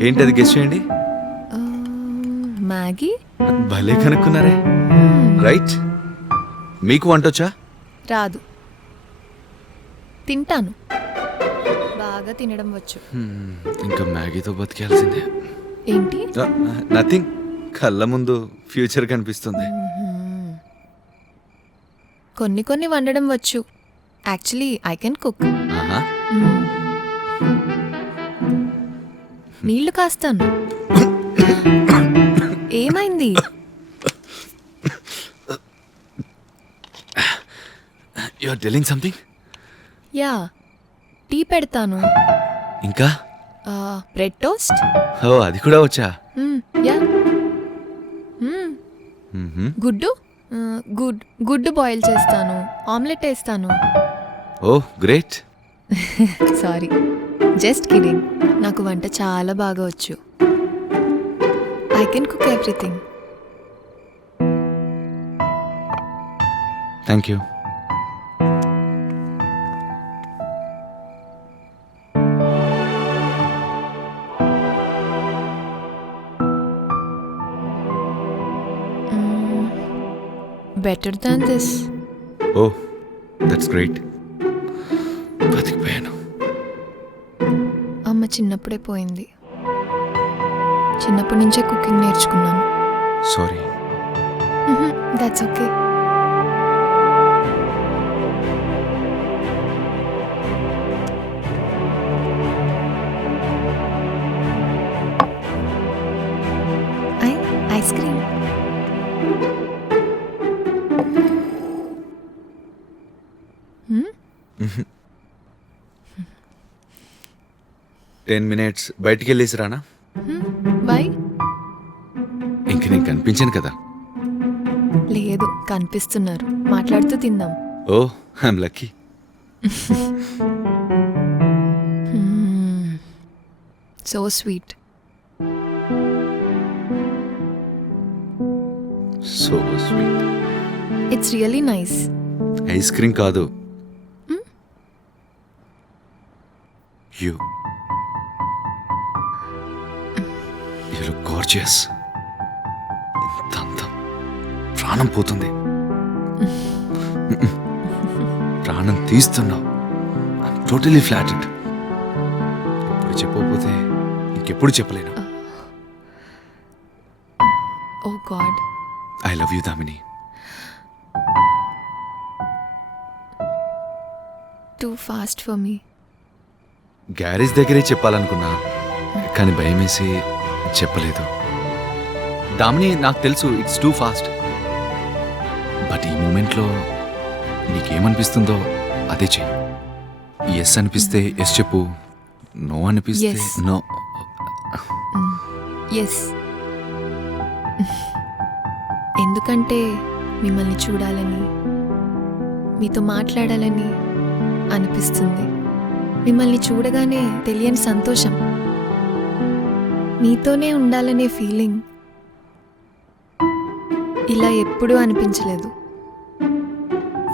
ఏంటి అది గెస్ట్ చేయండి మ్యాగీ? భలే కనుక్కున్నారే. రైట్ మీకు వంటొచ్చా రాదు. తింటాను. బాగా తినడం వచ్చు. హ్మ్, ఇంకా మ్యాగీతో బతికేయాల్సిందే. ఏంటి? నథింగ్ కళ్ళ ముందు ఫ్యూచర్ కనిపిస్తుంది. కొన్ని కొన్ని వండడం వచ్చు. యాక్చువల్లీ ఐ కెన్ కుక్ ఆహా. నీళ్ళు కాస్తాను. ఏమైంది? You are telling something yeah tea పెడతాను. ఇంకా? Bread toast? ఓ అది కూడా వచ్చా? యా. గుడ్డు? గుడ్ గుడ్డు బాయిల్ చేస్తాను. ఆమ్లెట్ వేస్తాను. Oh great. Sorry just kidding నాకు వంట చాలా బాగా వచ్చు. I can cook everything thank you better than this oh that's great బతికిపోయాను. అమ్మ చిన్నప్పుడే పోయింది. చిన్నప్పటి నుంచే కుకింగ్ నేర్చుకున్నాను. Sorry that's okay I ice cream. Ten minutes బయటికి వెళ్ళేసి రానా బాయ్ ఇంక నేను కనిపించాను కదా. లేదు కనిపిస్తున్నారు. మాట్లాడుతూ తిందాం. ఓ I'm lucky. So sweet. So sweet. It's really nice ice cream కాదు. యూ గార్జియస్ ఇంత అందం ప్రాణం పోతుంది. ప్రాణం తీస్తున్నావు టోటలీ ఫ్లాటెడ్ ఇప్పుడు చెప్పకపోతే ఇంకెప్పుడు చెప్పలేను. ఓ god I love you Damini too fast for me garage దగ్గరే చెప్పాలనుకున్నా కానీ భయమేసి చెప్పలేదు. దామిని నాకు తెలుసు ఇట్స్ టూ ఫాస్ట్ బట్ ఈ మూమెంట్లో నీకేమనిపిస్తుందో అదే చెయ్యి. ఎస్ అనిపిస్తే ఎస్ చెప్పు. నో అనిపిస్తే. నో ఎస్ ఎందుకంటే మిమ్మల్ని చూడాలని మీతో మాట్లాడాలని అనిపిస్తుంది. మిమ్మల్ని చూడగానే తెలియని సంతోషం. నీతోనే ఉండాలనే ఫీలింగ్ ఇలా ఎప్పుడూ అనిపించలేదు.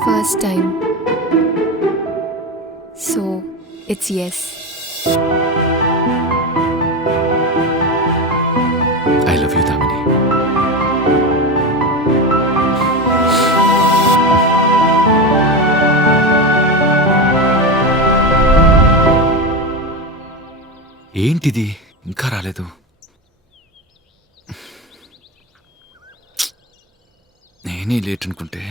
First time. So it's yes I love you Damini ఏంటిది? ఇంకా రాలేదు నేనే లేట్ అనుకుంటే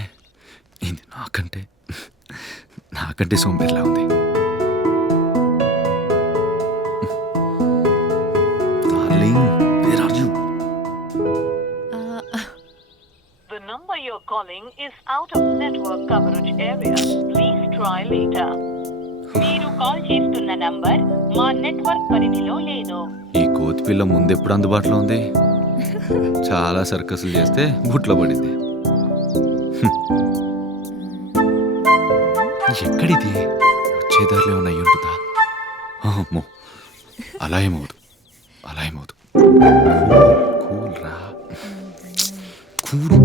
ఇది నాకంటే నాకంటే సోంబేర్లా ఉంది darling where are you The number you're calling is out of network coverage area. Please try later. మీరు కాల్ చేస్తున్న నంబర్ మా నెట్వర్క్ పరిధిలో లేదు. ఈ కోతి పిల్ల ముందెప్పుడు అందుబాటులో ఉంది? చాలా సర్కస్లు చేస్తే బుట్లో పడింది. ఎక్కడిది? వచ్చేదారిలో దారిలో అయి ఉంటుందా? అమ్మో అలా ఏమవుదు అలా ఏమవుదు కూల్ రా. కూల్.